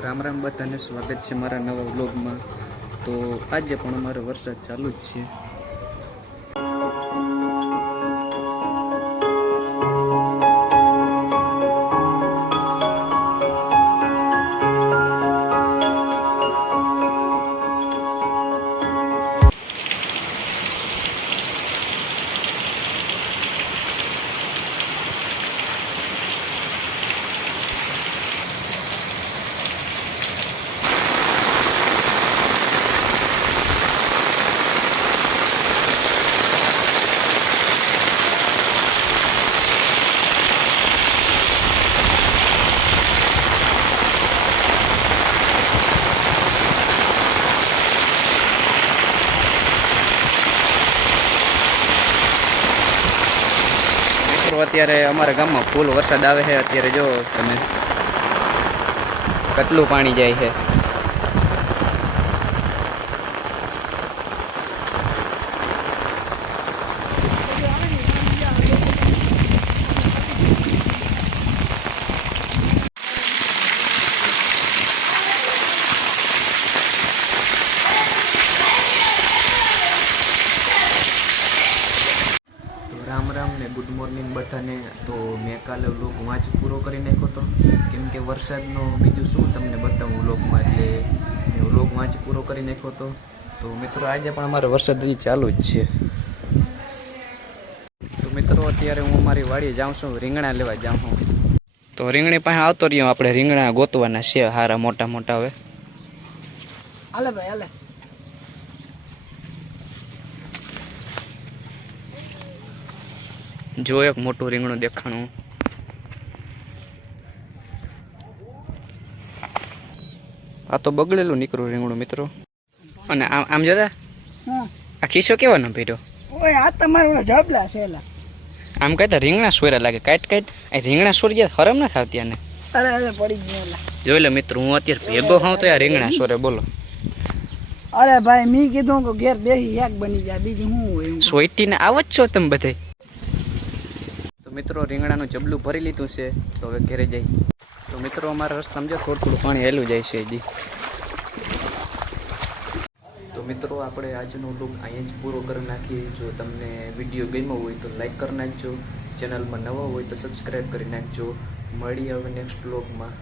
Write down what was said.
રામ રામ બધાને સ્વાગત છે મારા નવા વ્લોગમાં। તો આજે પણ અમારો વરસાદ ચાલુ જ છે। અત્યારે અમારા ગામમાં ફૂલ વરસાદ આવે છે। અત્યારે જો તમે કેટલું પાણી જાય છે। राम राम ने गुड मॉर्निंग बधाने। तो मैं काले व्लॉग वाँच पूरो करी नाख्यो तो केम के वरसादनो बीजું શું તમને બતાવું વ્લોગમાં, એટલે મેં વ્લોગ વાંચ પૂરો કરી નાખ્યો તો મિત્રો આજે પણ અમારો વરસાદ હજી ચાલુ જ છે। તો મિત્રો અત્યારે હું અમારી વાડીએ જાઉં છું, રીંગણા લેવા જાઉં છું। તો રીંગણી પાસે આવતો રહ્યો, આપણે રીંગણા ગોતવાના છે હારા મોટા મોટા। હવે હાલે ભાઈ હાલે। જો એક મોટું રીંગણું દેખાણું। આ તો બગડેલું નીકળ્યું રીંગણું મિત્રો। અને આમ જતા આ ખીસો કેવાનો ભર્યો? ઓય આ તમારું ઓલા જબલા છે એલા। આમ કહેતા રીંગણા સોયરા લાગે, કાટ આ રીંગણા સોરી જાય હરમ ના થાવતી આને। અરે અરે પડી ગયો એલા। જોઈ લે મિત્રો, હું અત્યારે ભેગો હોઉં તો આ રીંગણા સોરે બોલો। અરે ભાઈ મી કીધું કે ઘેર દેહી યાક બની જાય, બીજું હું હોય એમ સોઈટીને આવો જ છો તમે બધે। તો મિત્રો રીંગણાનું જબલું ભરી લીધું છે, તો હવે ઘરે જઈ। તો મિત્રો અમારા રસ્તામાં જો થોડું થોડું પાણી હેલું જાય છે હજી। તો મિત્રો આપણે આજનો વ્લોગ અહીંયા જ પૂરો કરી નાખીએ। જો તમને વિડીયો ગમ્યો હોય તો લાઈક કરી નાખજો, ચેનલમાં નવા હોય તો સબસ્ક્રાઈબ કરી નાખજો। મળીએ હવે નેક્સ્ટ વ્લોગમાં।